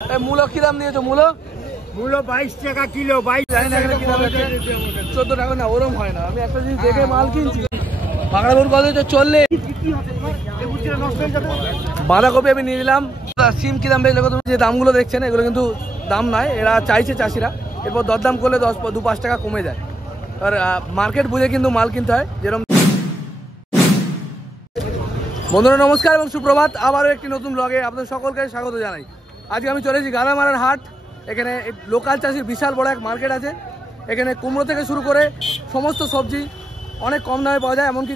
মূলো কি দাম দিয়েছো? মূলো 22 টাকা কিলো। 14 টাকা না, ওরম হয় না। আমি একটা জিনিস দেখে মাল কিনছি। বাংলাপুর কত হচ্ছে? 40। বাঁধাকপি আমি নিয়ে নিলাম। সিম কি দাম বেচলে? তুমি যে দামগুলো দেখছেন এগুলো কিন্তু দাম নয়, এরা চাইছে চাষিরা। এরপর দরদাম করলে 2-5 টাকা কমে যায়। আর মার্কেট বুঝে কিন্তু মাল কিনতে হয়। যেরকম বন্ধুরা নমস্কার এবং সুপ্রভাত। আবারও একটি নতুন ব্লগে আপনাদের সকলকে স্বাগত জানাই। আজকে আমি চলে এসেছি গাদামারার হাট। এখানে লোকাল চাষির বিশাল বড় এক মার্কেট আছে। এখানে কুমড়ো থেকে শুরু করে সমস্ত সবজি অনেক কম দামে পাওয়া যায়। এমনকি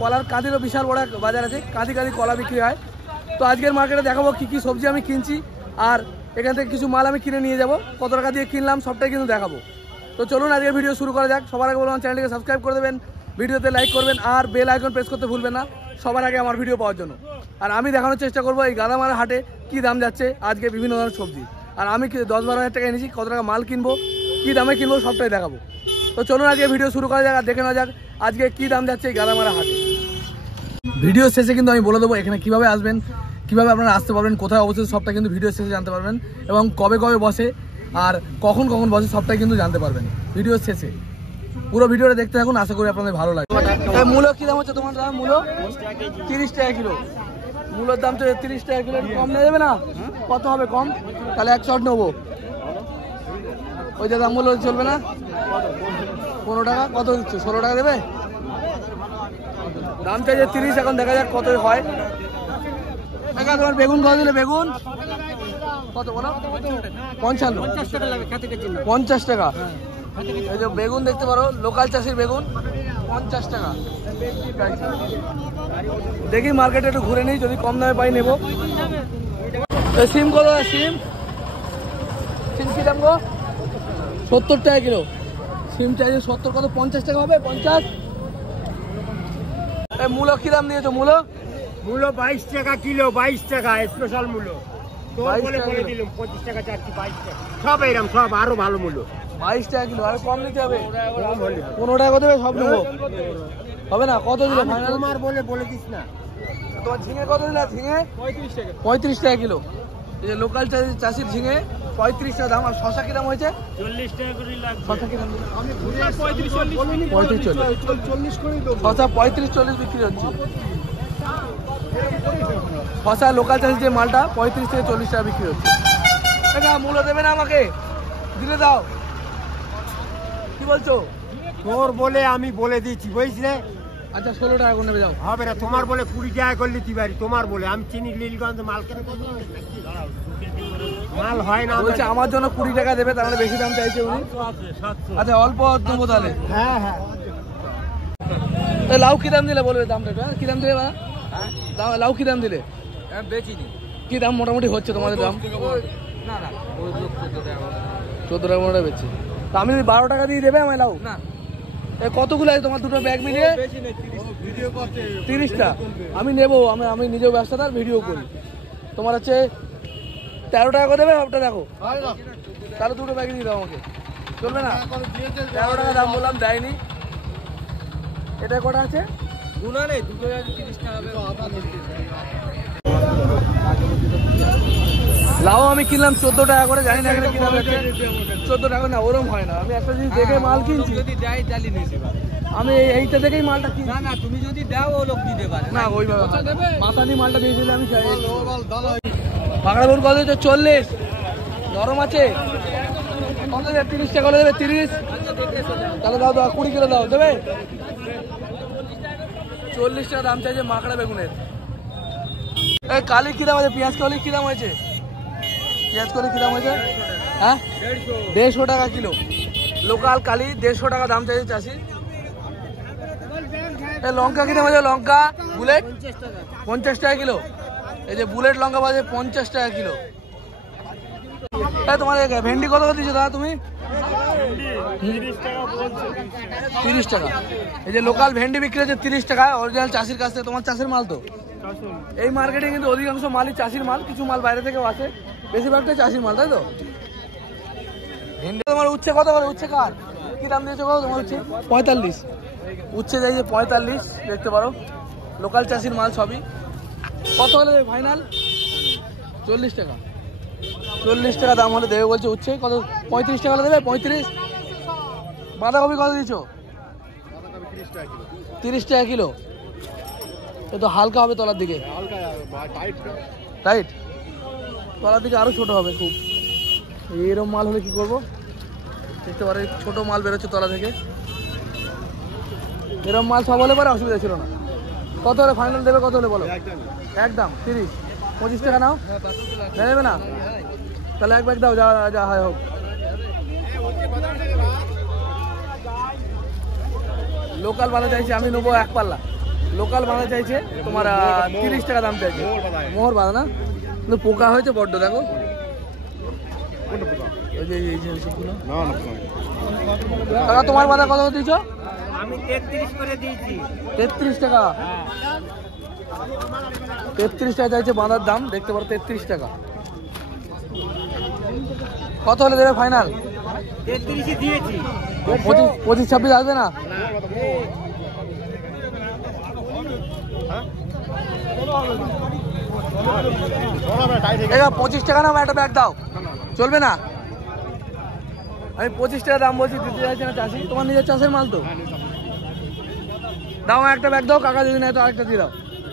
কলার কাঁদিরও বিশাল বড় এক বাজার আছে। কাঁদি কলা বিক্রি হয়। তো আজকের মার্কেটে দেখাবো কী কী সবজি আমি কিনছি, আর এখান থেকে কিছু মাল আমি কিনে নিয়ে যাব। কত টাকা দিয়ে কিনলাম সবটাই কিন্তু দেখাবো। তো চলুন আজকের ভিডিও শুরু করা যাক। সবার আগে বললাম চ্যানেলটিকে সাবস্ক্রাইব করে দেবেন, ভিডিওতে লাইক করবেন, আর বেল আইকন প্রেস করতে ভুলবেন না সবার আগে আমার ভিডিও পাওয়ার জন্য। আর আমি দেখানোর চেষ্টা করবো এই গাদামারা হাটে কী দাম যাচ্ছে আজকে বিভিন্ন ধরনের সবজি। আর আমি 10-12 হাজার টাকা এনেছি, কত টাকা মাল কিনবো, কী দামে কিনবো সবটাই দেখাবো। তো চলুন আজকে ভিডিও শুরু করা যাক আর দেখে নেওয়া যাক আজকে কী দাম যাচ্ছে এই গাদামারা হাটে। ভিডিও শেষে কিন্তু আমি বলে দেবো এখানে কীভাবে আসবেন, কীভাবে আপনারা আসতে পারবেন, কোথায় অবস্থিত সবটা কিন্তু ভিডিও শেষে জানতে পারবেন, এবং কবে কবে বসে আর কখন কখন বসে সবটাই কিন্তু জানতে পারবেন ভিডিও শেষে। পুরো ভিডিওটা দেখতে থাকুন, আশা করি আপনাদের ভালো লাগে। মূলো কী দাম হচ্ছে তোমার? দাম মূলো 30 টাকা কিলো। মূলোর দাম তো 30 টাকা কিলো। কম নিয়ে যাবে না? কত হবে কম? তাহলে 1 শট নেবো। ওই যে দাম মূল্য চলবে না? 15 টাকা। কত দিচ্ছে? 16 টাকা দেবে? দাম চাইছে 30, এখন দেখা যাক কত হয়। তোমার বেগুন কত দিলে? বেগুন কত বলো? 55। 50 টাকা। এই যে বেগুন দেখতে পারো, লোকাল চাষির বেগুন 50 টাকা। দেখি মার্কেটে একটু ঘুরে নিই, যদি কম দামে পাই নেবো। সিম কত? সিম কি দাম গো? 70 টাকা কিলো। সিম চাইছে 70, কত 50 টাকা হবে? 50। মূলো কি দাম দিয়েছো? মূলো 22 টাকা কিলো। 22 টাকা স্পেশাল মূল্য। তোর বলে দিলাম 25 টাকা চাচ্ছি, 22 টাকা। সব এরকম, সব আরো ভালো মূল্য। 22 টাকা কিলো। আর কম নিতে হবে? 15 টাকা দেবে? সব নেবো হবে না? কত দিলে ফাইনাল? তোমার বলে দিস না। তোমার ঝিঙে কত দিলে? ঝিঙে 35 টাকা কিলো। এই যে লোকাল চাষির ঝিঙে 35 টাকা দাম। আর শশা কি দাম হয়েছে? 40 টাকা করে লাগবে। শশা কি দাম? আমি 35-40 করে দেব। শশা 35-40 বিক্রি হচ্ছে। শশা লোকাল চাষির যে মালটা 35 থেকে 40 টাকা বিক্রি হচ্ছে। মূল্য দেবে না আমাকে? দিলে দাও। কি বলছো? তোর বলে আমি বলে দিচ্ছি, বুঝলে? আচ্ছা 16 টাকা করে নেবে, যাও। হবে না, তোমার বলে 20 টাকা করে নিতে পারি। তোমার বলে আমি চিনি লীলগঞ্জ মাল কেন মাল হয় না। বলছে আমার জন্য 20 টাকা দেবে, তার মানে বেশি দাম চাইছে উনি। আচ্ছা অল্প দেবো তাহলে। হ্যাঁ হ্যাঁ। লাউ কি দাম দিলে বলবে? দামটা কি দাম দিলে? লাউ কি দাম দিলে? বেচিনি। কি দাম মোটামুটি হচ্ছে তোমাদের দাম? না 14 টাকা মোটা বেচছে। তা আমি 12 টাকা দিয়ে দেবে আমায় লাউ? না। কতগুলো আছে তোমার দুটো ব্যাগ মিলিয়ে? 30টা। আমি নেবো, আমি নিজেও ব্যবসাদার, ভিডিও করি। তোমার হচ্ছে 13 টাকা করে দেবে সবটা? দেখো তাহলে দুটো ব্যাগ দিয়ে দাও আমাকে, চলবে না? 13 টাকা দাম বললাম, দেয়নি। এটা কটা আছে? গুণা নেই, দুটো 30 টাকা হবে। লাউ আমি কিনলাম 14 টাকা করে, জানি না এখানে কি দাম আছে। 14 টাকা না, ওরম হয় না। আমি একটা জিনিস দেখে মাল কিনছি। যদি দেয় তাহলে নিতে পারে। আমি এইটা দেখেই মালটা কিনছি। না তুমি যদি দাও ও লোক দিতে পারে না। ওইভাবে মাথা দিয়ে মালটা দিয়ে দিলে আমি চাই। বাংলাপুর কত হচ্ছে? 40। নরম আছে কত দেবে? 30 টাকা করে দেবে? 30। তাহলে দাও 20 কিলো দাও, দেবে? 40 টাকা দাম চাইছে মাকড়া বেগুনের। এই কালি কি দাম আছে? পেঁয়াজ কলি কি দাম হয়েছে? পেঁয়াজ কলি কি দাম হয়েছে? হ্যাঁ 150 টাকা কিলো। লোকাল কালি 150 টাকা দাম চাইছে চাষি। এই লঙ্কা কি দাম আছে? লঙ্কা বুলেট 50 টাকা কিলো। এই যে বুলেট লঙ্কা বাজে 50 টাকা কিলো। তোমার ভেন্ডি কত করে দিচ্ছ দাদা তুমি? 30 টাকা। এই যে লোকাল ভেন্ডি বিক্রি হচ্ছে 30 টাকা, অরিজিনাল চাষির কাছ থেকে। তোমার চাষের মাল তো? এই মার্কেটে কিন্তু অধিকাংশ মালই চাষির মাল, কিছু মাল বাইরে থেকেও আসে, বেশিরভাগটাই চাষির মাল, তাই তো? ভেন্ডি তোমার উচ্ছে কত করে? উচ্ছে কার কি দাম দিয়েছো কত তোমার? উচ্ছে 45। উচ্ছে চাইছে 45, দেখতে পারো লোকাল চাষির মাল সবই। কত হলে ফাইনাল? 40 টাকা। 40 টাকা দাম হলে দেবে বলছে। উচ্ছে কত? 35 টাকা হলে দেবে। 35। বাঁধাকপি কত দিচ্ছ? 30 টাকা কিলো। এ তো হালকা হবে তলার দিকে, টাইট। তলার দিকে আরো ছোট হবে খুব। এরকম মাল হলে কি করবো? দেখতে পারে ছোট মাল বেরোচ্ছে তলা থেকে। এরকম মাল সব হলে পরে অসুবিধা ছিল না। কত হলে ফাইনাল দেবে? কত হলে বলো? একদম 30। 25 টাকা নাও, দেবে না? তাহলে এক ব্যাগ দাও, যা যা হয় হোক। লোকাল বাঁধা চাইছে, আমি নেবো 1 পাল্লা। লোকাল বাঁধা চাইছে তোমার 30 টাকা দাম চাইছে। মোহর বাঁধা না, কিন্তু পোকা হয়েছে বড্ড, দেখো। কাকা তোমার বাঁধা কত দিয়েছ? আমি 33 করে দিয়েছি। 33 টাকা। 33 টাকা চাইছে বাঁধার দাম, দেখতে পারো 33 টাকা। কত হলে দেবে ফাইনাল? 33 দিয়েছি। 25-26 আসবে না? এটা 25 টাকা না, একটা ব্যাগ দাও, চলবে না? আমি 25 টাকা দাম বলছি, দিতে চাইছে না চাষি। তোমার নিজের চাষের মাল তো, দাও একটা ব্যাগ দাও। কাকা যদি নেয় তো আরেকটা দিয়ে দাও।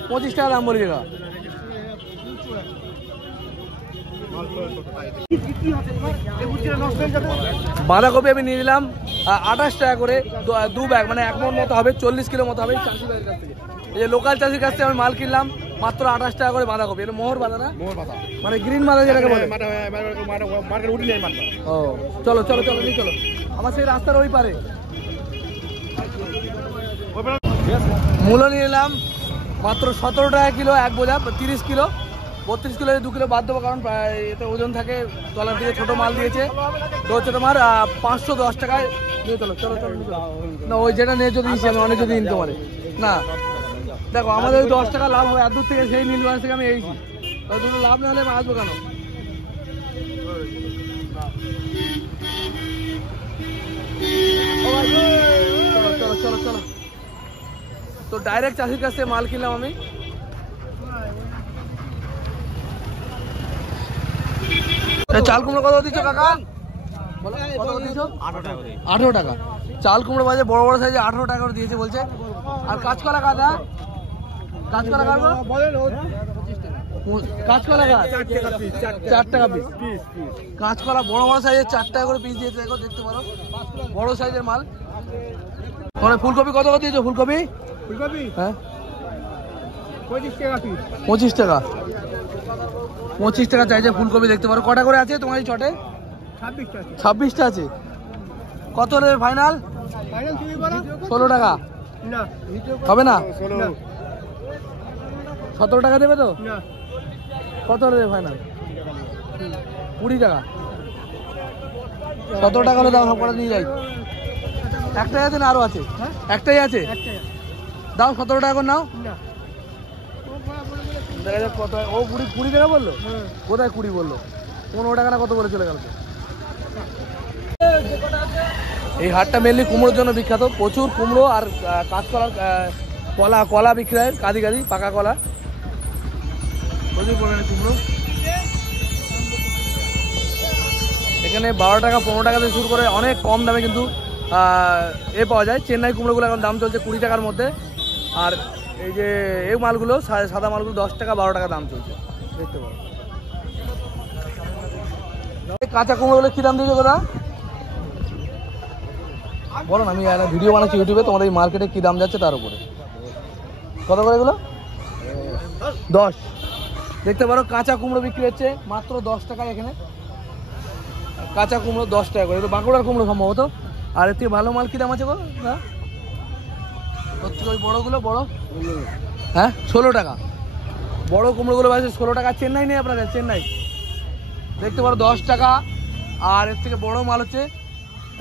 25 টাকা দাম বলি কাকা। বাঁধাকপি আমি নিয়ে নিলাম 28 টাকা করে, 2 ব্যাগ, মানে 1 মণ মতো হবে, 40 কিলো মতো হবে। চাষি ভাইয়ের কাছ থেকে, এই যে লোকাল চাষির কাছ থেকে আমি মাল কিনলাম মাত্র 28 টাকা করে বাঁধাকপি। এটা মোহর বাঁধা না, মানে গ্রিন বাঁধা যেটাকে বলে। ও চলো চলো চলো, নিয়ে চলো। আমার সেই রাস্তার ওই পারে। মূলো নিয়ে এলাম মাত্র 17 টাকা কিলো, 1 বোঝা, 30 কিলো। 32 কিলো 2 কিলো বাদ দেবো, কারণ এতে ওজন থাকে। তলার দিকে ছোট মাল দিয়েছে তো হচ্ছে তোমার 510 টাকায় নিয়ে চলো। চলো চলো না, ওই যেটা নিয়ে যদি দিচ্ছি আমি, অনেক যদি নিতে পারে না। দেখো আমাদের ওই 10 টাকা লাভ হবে, এত দূর থেকে সেই নীলগঞ্জ থেকে আমি এইছি। দুটো লাভ না হলে আমি আসবো কেন? চলো চলো চলো চলো। তো ডাইরেক্ট চাষির কাছ থেকে মাল কিনলাম আমি। চাল কুমড়ো কত দিচ্ছ কাকা? কত দিচ্ছ? 18 টাকা। চাল কুমড়ো বাজে বড় বড় সাইজে 18 টাকা করে দিয়েছে বলছে। আর কাঁচকলা কাদা, কাঁচকলা কাটবো, কাঁচকলা গাছ 4 টাকা পিস। কাঁচকলা বড় বড় সাইজের 4 টাকা করে পিস দিয়েছে, দেখো, দেখতে পারো বড় সাইজের মাল। মানে ফুলকপি কত করে দিয়েছো? ফুলকপি হ্যাঁ 25 টাকা পিস। 25 টাকা। 25 টাকা চাইছে ফুলকপি, দেখতে পারো। কটা করে আছে তোমার এই চটে? 26টা আছে। কত হলে ফাইনাল? 16 টাকা হবে না? 17 টাকা দেবে তো? কত হলে ফাইনাল? 20 টাকা। 17 টাকা হলে দাও, সব কটা নিয়ে যাই। একটাই আছে না আরো আছে? একটাই আছে, দাও 17 টাকা করে নাও। দেখা যাক কত। ও 20 টাকা বললো? কোথায় 20 বললো? 15 টাকা না কত বলে চলে গেল। এই হাটটা মেনলি কুমড়োর জন্য বিখ্যাত। প্রচুর কুমড়ো আর কাঁচকলার কলা বিক্রি হয়, কাঁদি পাকা কলা। প্রচুর পরিমাণে কুমড়ো এখানে। 12 টাকা 15 টাকা থেকে শুরু করে অনেক কম দামে কিন্তু পাওয়া যায়। চেন্নাই কুমড়োগুলো এখন দাম চলছে 20 টাকার মধ্যে। আর এই যে এই মালগুলো, সাদা মালগুলো 10 টাকা 12 টাকা দাম চলছে, দেখতে পাবো। কাঁচা কুমড়োগুলো কি দাম দিয়েছো দাদা? বলো না, আমি একটা ভিডিও বানাচ্ছি ইউটিউবে, তোমাদের এই মার্কেটে কি দাম যাচ্ছে তার উপরে। কত করে এগুলো? 10। দেখতে পারো কাঁচা কুমড়ো বিক্রি হচ্ছে মাত্র 10 টাকায় এখানে। কাঁচা কুমড়ো 10 টাকা করে। এটা বাঁকুড়ার কুমড়ো সম্ভবত। আর এর থেকে ভালো মাল কি দাম আছে গো? ওই বড়গুলো বড়, হ্যাঁ 16 টাকা। বড় কুমড়োগুলো বাজছে 16 টাকা। চেন্নাই নেই আপনার কাছে? চেন্নাই দেখতে পারো 10 টাকা। আর এর থেকে বড় মাল হচ্ছে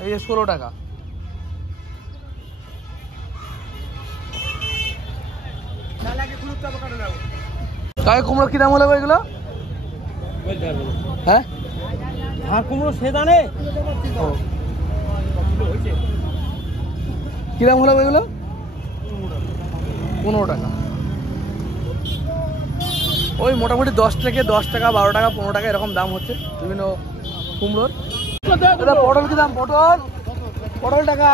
এই যে 16 টাকা। কাকে কুমড়ো কি দাম হলো এগুলো? হ্যাঁ আর কুমড়ো সে দানে কি দাম হলো এগুলো? 15 টাকা। ওই মোটামুটি 10 থেকে 10 টাকা 12 টাকা 15 টাকা এরকম দাম হচ্ছে বিভিন্ন কুমড়োর। দাদা পটল কি দাম? পটল টাকা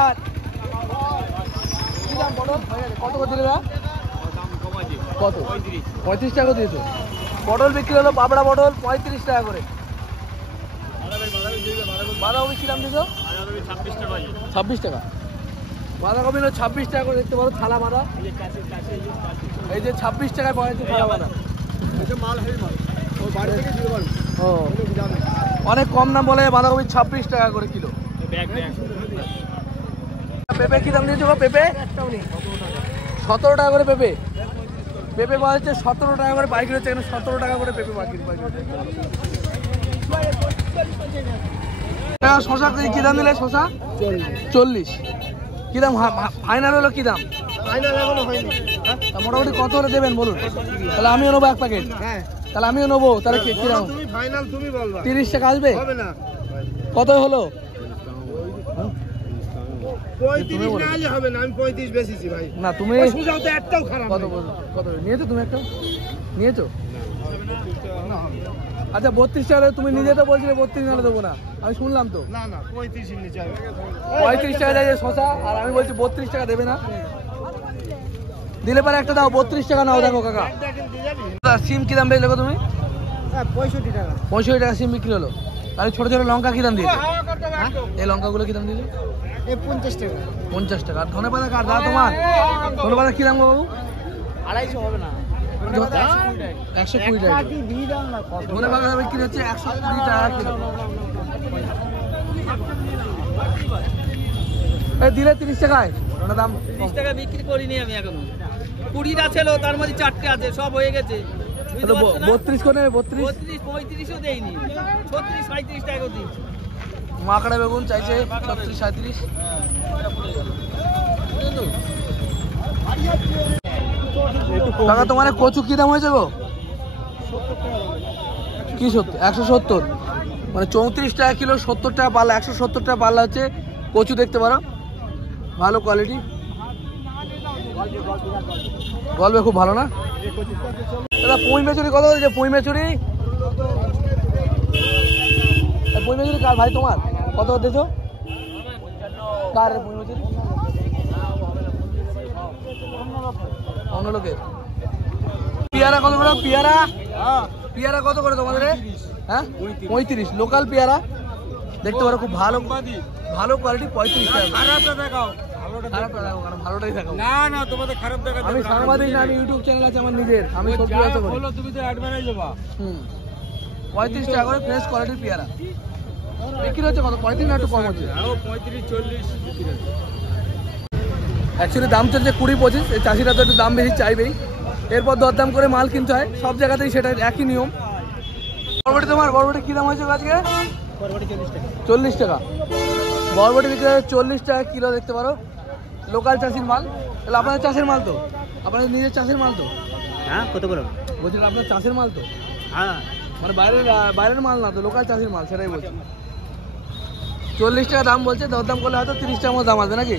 কি দাম পটল? কত করে দিলে দাদা? কত? 35 টাকা দিয়েছে। পটল বিক্রি হলো, পাবড়া পটল 35 টাকা করে। বাঁধাকপি কি দাম দিয়েছো? 26 টাকা। বাঁধাকপি হলো 26 টাকা করে, দেখতে পারো থালা বাঁধা। এই যে 26 টাকায় পাওয়া যাচ্ছে থালা বাঁধা। ও অনেক কম দাম বলে বাঁধাকপি 26 টাকা করে কিলো। পেঁপে কি দাম দিয়েছো? পেঁপে 17 টাকা করে। পেঁপে পাওয়া যাচ্ছে 17 টাকা করে পাইকারি হচ্ছে এখানে। 17 টাকা করে পেঁপে পাইকারি। শশা কি দাম দিলে? শশা 40। কি দাম ফাইনাল হলো? কি দাম মোটামুটি কত করে দেবেন বলুন? তাহলে আমিও নেবো 1 প্যাকেট। তাহলে আমিও নেবো। তাহলে কি দাম? 30 টাকা আসবে? কত হলো? 35 না তুমি কত নিয়েছো? তুমি একটা নিয়েছো? আচ্ছা 32 টাকা। তুমি নিজে তো বলছিলে 32 টাকা দেবো না, আমি শুনলাম তো। 35 টাকা যায় শশা, আর আমি বলছি 32 টাকা দেবে না। দিলে পারে একটা দাও, 32 টাকা নাও। দেখো কাকা সিম কি দাম বেচলে তুমি? 65 টাকা সিম বিক্রি হলো। তাহলে ছোট ছোট লঙ্কা কি দাম দিলে? এই লঙ্কাগুলো কি দাম দিলে? 50 টাকা। আর ধনে পাতা কার দাও তোমার? ধনে পাতা কি দাম গো বাবু? 250 হবে না, 120 টাকা। ধনে পাতা বিক্রি হচ্ছে 120 টাকা কিলো। দিলে 30 টাকায় দাম। 30 টাকা বিক্রি করিনি আমি এখনো। 20টা ছিল, তার মধ্যে 4টে আছে, সব হয়ে গেছে। 32 করে নেবে? 32 35ও দেয়নি, 36 37 টাকা দিয়েছি। মাকড়া বেগুন চাইছে 36 37। কাকা তোমার কচু কি দাম হয়েছে গো? কি 170? মানে 34 টাকা কিলো, 70 টাকা পাল্লা। 170 টাকা পাল্লা হচ্ছে কচু, দেখতে পারো ভালো কোয়ালিটি। গল্পে খুব ভালো না দাদা। পুঁই মেচুরি কত হয়েছে? পুঁই মেচুরি কার ভাই তোমার? কত দিয়েছো? কার পুঁই মেচুরি? অন্য লোকের। পেয়ারা কত করে? পেয়ারা কত করে তোমাদের? হ্যাঁ 35। লোকাল পেয়ারা দেখতে পারো, খুব ভালো কোয়ালিটি। 35 টাকা। ভালোটাই থাকো। আমি সাংবাদিক না, আমি ইউটিউব চ্যানেল আছে আমার নিজের। আমি সবজি ব্যবসা করি। 35 টাকা করে ফ্রেশ কোয়ালিটির পেয়ারা বিক্রি হচ্ছে। কত 35 না একটু কম হচ্ছে? 35-40 অ্যাকচুয়ালি দাম চলছে 20-25। এই চাষিরা তো একটু দাম বেশি চাইবেই, এরপর দরদাম করে মাল কিনতে হয়। সব জায়গাতেই সেটা একই নিয়ম। বরবটি কি দাম হয়েছে আজকে? 40 টাকা। বরবটি বিক্রি হয় 40 টাকা কিলো, দেখতে পারো। লোকাল চাষির মাল। তাহলে আপনাদের চাষের মাল তো? আপনাদের নিজের চাষের মাল তো? হ্যাঁ কত করে? বলছেন আপনার চাষের মাল তো? হ্যাঁ, মানে বাইরের মাল না তো, লোকাল চাষির মাল, সেটাই বলছি। 40 টাকা দাম বলছে, দরদাম করলে হয়তো 30 টাকার মতো দাম আসবে নাকি?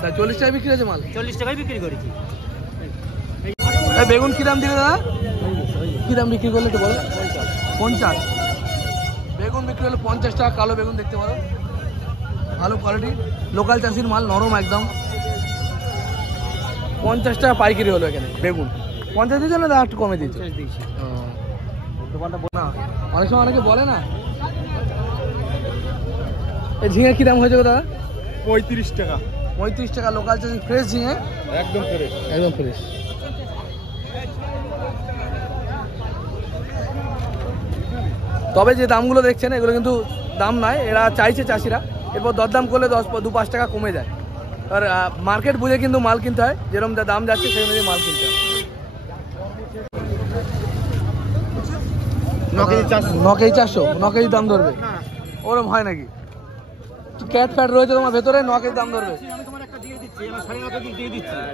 তাই 40 টাকায় বিক্রি হয়েছে মাল? 40 টাকায় বিক্রি করেছি। বেগুন কি দাম দিলে দাদা? কি দাম বিক্রি করলে একটু বলো? 50। বেগুন বিক্রি হলো 50 টাকা। কালো বেগুন দেখতে পারো, ভালো কোয়ালিটি, লোকাল চাষির মাল, নরম একদম। 50 টাকা পাইকারি হলো এখানে বেগুন। 50 দিয়েছে না একটু কমে দিয়েছে? না, অনেক সময় অনেকে বলে না। এই ঝিঙে কি দাম হয়েছে দাদা? 35 টাকা। 35 টাকা লোকাল চাষি, ফ্রেশ ঝিঙে, একদম ফ্রেশ। একদম ফ্রেশ। তবে যে দামগুলো দেখছেন এগুলো কিন্তু দাম নয়, এরা চাইছে চাষিরা। এরপর দরদাম করলে 10-2-5 টাকা কমে যায়। আর মার্কেট বুঝে কিন্তু মাল কিনতে হয়, যেরকম দাম যাচ্ছে সেই অনুযায়ী মাল কিনতে হয়। 9 কেজি 400। 9 কেজি দাম ধরবে? ওরম হয় নাকি? ক্যাট ফ্যাট রয়েছে তোমার ভেতরে, 9 কেজি দাম ধরবে?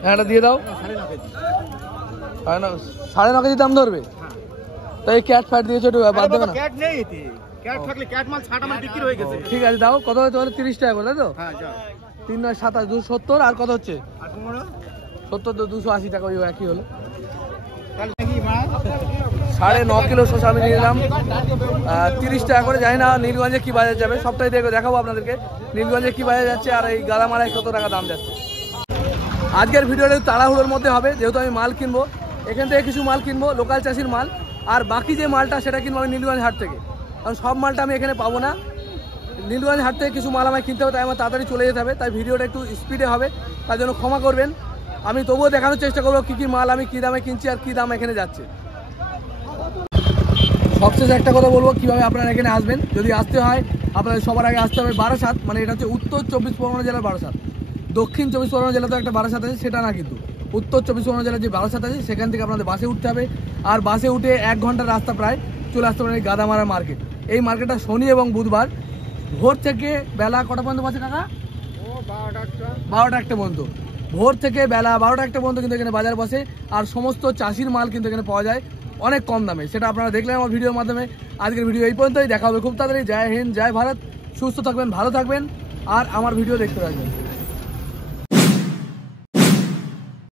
হ্যাঁ এটা দিয়ে দাও। 9.5 কেজি দাম ধরবে? তাই ক্যাট ফ্যাট দিয়েছো, একটু বাদ দেবে না? ঠিক আছে দাও। কত হচ্ছে? 30 টাকা করে, তাই তো? 3 9 27 270। আর কত হচ্ছে? 70 তো 280 টাকা, ওই একই হলো। 9.5 কিলো শসা আমি নিয়ে নিলাম 30 টাকা করে। জানি না নীলগঞ্জে কি বাজার যাবে, সবটাই দেখাবো আপনাদেরকে নীলগঞ্জে কি বাজার যাচ্ছে আর এই গাদামারায় কত টাকা দাম যাচ্ছে। আজকের ভিডিওটা তাড়াহুড়োর মধ্যে হবে, যেহেতু আমি মাল কিনবো, এখান থেকে কিছু মাল কিনবো লোকাল চাষির মাল, আর বাকি যে মালটা সেটা কিনবো আমি নীলগঞ্জ হাট থেকে, কারণ সব মালটা আমি এখানে পাবো না। নীলগঞ্জ হাট থেকে কিছু মাল আমায় কিনতে হবে, তাই আমার তাড়াতাড়ি চলে যেতে হবে, তাই ভিডিওটা একটু স্পিডে হবে, তার জন্য ক্ষমা করবেন। আমি তবুও দেখানোর চেষ্টা করবো কী কী মাল আমি কী দামে কিনছি আর কী দাম এখানে যাচ্ছে। সবশেষে একটা কথা বলবো, কীভাবে আপনারা এখানে আসবেন। যদি আসতে হয় আপনাদের সবার আগে আসতে হবে বারাসাত, মানে এটা হচ্ছে উত্তর 24 পরগনা জেলার বারাসাত। দক্ষিণ 24 পরগনা জেলা তো একটা বারাসাত আছে, সেটা না, কিন্তু উত্তর 24 পরগনা জেলার যে বারাসাত আছে সেখান থেকে আপনাদের বাসে উঠতে হবে, আর বাসে উঠে 1 ঘন্টার রাস্তা প্রায় চলে আসতে পারেন এই গাদামারা মার্কেট। এই মার্কেটটা শনি এবং বুধবার ভোর থেকে বেলা কটা পর্যন্ত বসে কাকা? 12টা 1টা পর্যন্ত। ভোর থেকে বেলা 12টা 1টা পর্যন্ত কিন্তু এখানে বাজার বসে, আর সমস্ত চাষির মাল কিন্তু এখানে পাওয়া যায় অনেক কম দামে। সেটা আপনারা দেখলেন আমার ভিডিওর মাধ্যমে। আজকের ভিডিও এই পর্যন্তই, দেখা হবে খুব তাড়াতাড়ি। জয় হিন্দ, জয় ভারত, সুস্থ থাকবেন, ভালো থাকবেন, আর আমার ভিডিও দেখতে থাকবেন।